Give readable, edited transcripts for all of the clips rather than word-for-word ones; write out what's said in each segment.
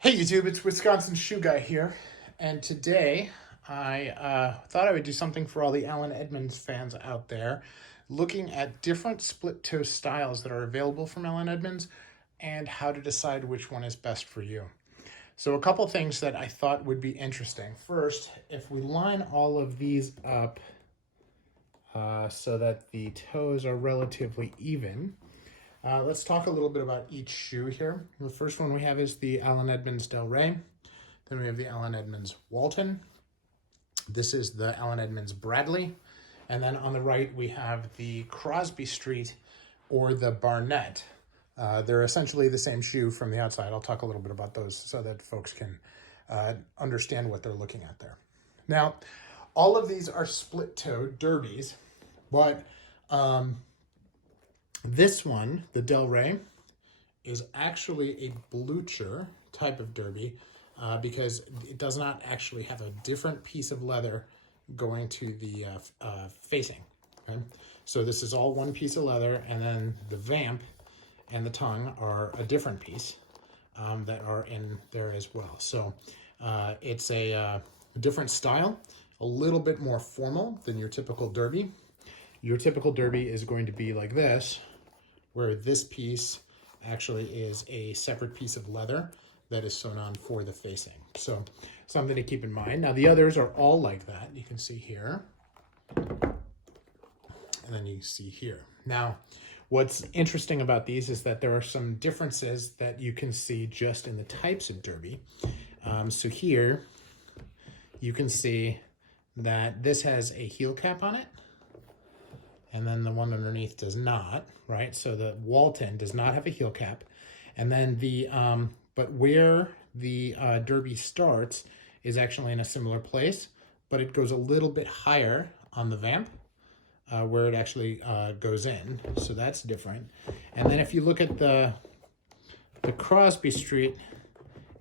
Hey YouTube, it's Wisconsin Shoe Guy here, and today I thought I would do something for all the Alan Edmonds fans out there, looking at different split toe styles that are available from Alan Edmonds and how to decide which one is best for you. So a couple things that I thought would be interesting. First, if we line all of these up so that the toes are relatively even, let's talk a little bit about each shoe here. The first one we have is the Alan Edmonds Del Rey. Then we have the Alan Edmonds Walton. This is the Alan Edmonds Bradley. And then on the right, we have the Crosby Street or the Barnett. They're essentially the same shoe from the outside. I'll talk a little bit about those so that folks can understand what they're looking at there. Now, all of these are split-toe derbies, but this one, the Del Rey, is actually a blucher type of derby because it does not actually have a different piece of leather going to the facing. Okay? So this is all one piece of leather, and then the vamp and the tongue are a different piece that are in there as well. So it's a different style, a little bit more formal than your typical derby. Your typical derby is going to be like this, where this piece actually is a separate piece of leather that is sewn on for the facing. So something to keep in mind. Now the others are all like that. You can see here, and then you can see here. Now, what's interesting about these is that there are some differences that you can see just in the types of derby. So here, you can see that this has a heel cap on it, and then the one underneath does not, right? So the Walton does not have a heel cap. And then the, but where the derby starts is actually in a similar place, but it goes a little bit higher on the vamp where it actually goes in. So that's different. And then if you look at the Crosby Street,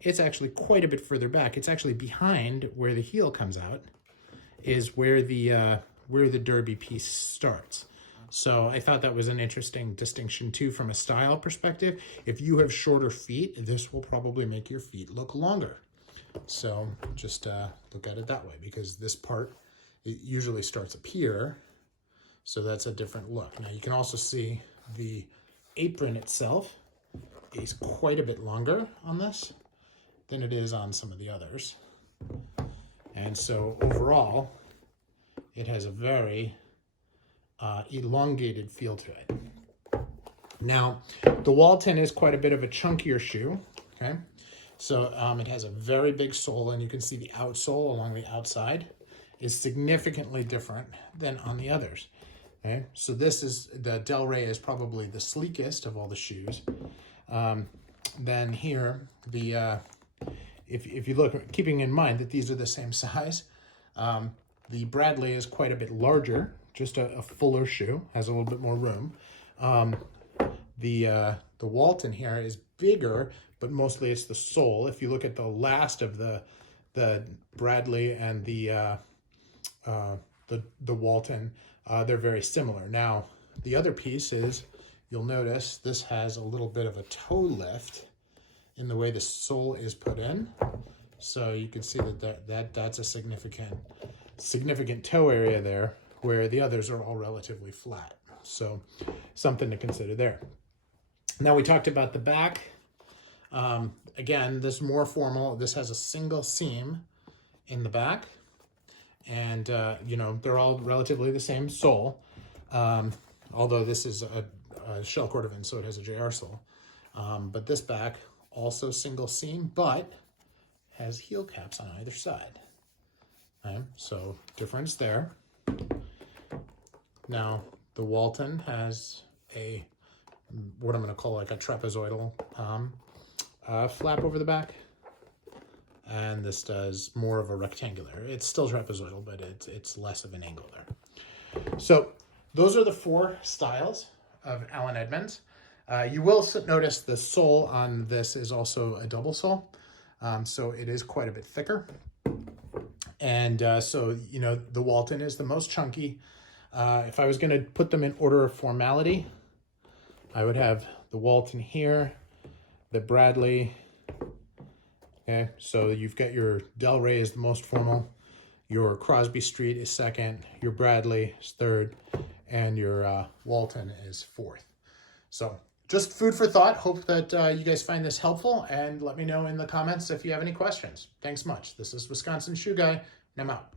it's actually quite a bit further back. It's actually behind where the heel comes out is where the derby piece starts. So I thought that was an interesting distinction too from a style perspective. If you have shorter feet, this will probably make your feet look longer. So just look at it that way, because this part, it usually starts up here. So that's a different look. Now you can also see the apron itself is quite a bit longer on this than it is on some of the others. And so overall, it has a very elongated feel to it. Now, the Walton is quite a bit of a chunkier shoe, okay? So it has a very big sole, and you can see the outsole along the outside is significantly different than on the others, okay? So this is, the Del Rey is probably the sleekest of all the shoes. Then here, the if you look, keeping in mind that these are the same size, the Bradley is quite a bit larger, just a fuller shoe, has a little bit more room. The Walton here is bigger, but mostly it's the sole. If you look at the last of the Bradley and the Walton, they're very similar. Now, the other piece is, you'll notice this has a little bit of a toe lift in the way the sole is put in. So you can see that's a significant toe area there, where the others are all relatively flat. So something to consider there. Now we talked about the back. Again, this is more formal. This has a single seam in the back, and you know, they're all relatively the same sole, although this is a shell cordovan, so it has a JR sole. But this back, also single seam, but has heel caps on either side. Okay, so difference there. Now, the Walton has a, what I'm going to call like a trapezoidal flap over the back. And this does more of a rectangular. It's still trapezoidal, but it's less of an angle there. So those are the four styles of Alan Edmonds. You will notice the sole on this is also a double sole. So it is quite a bit thicker. And so, you know, the Walton is the most chunky. If I was going to put them in order of formality, I would have the Walton here, the Bradley, Okay, so you've got your Delray is the most formal, your Crosby Street is second, your Bradley is third, and your Walton is fourth. So just food for thought. Hope that you guys find this helpful, and let me know in the comments if you have any questions. Thanks much. This is Wisconsin Shoe Guy, and I'm out.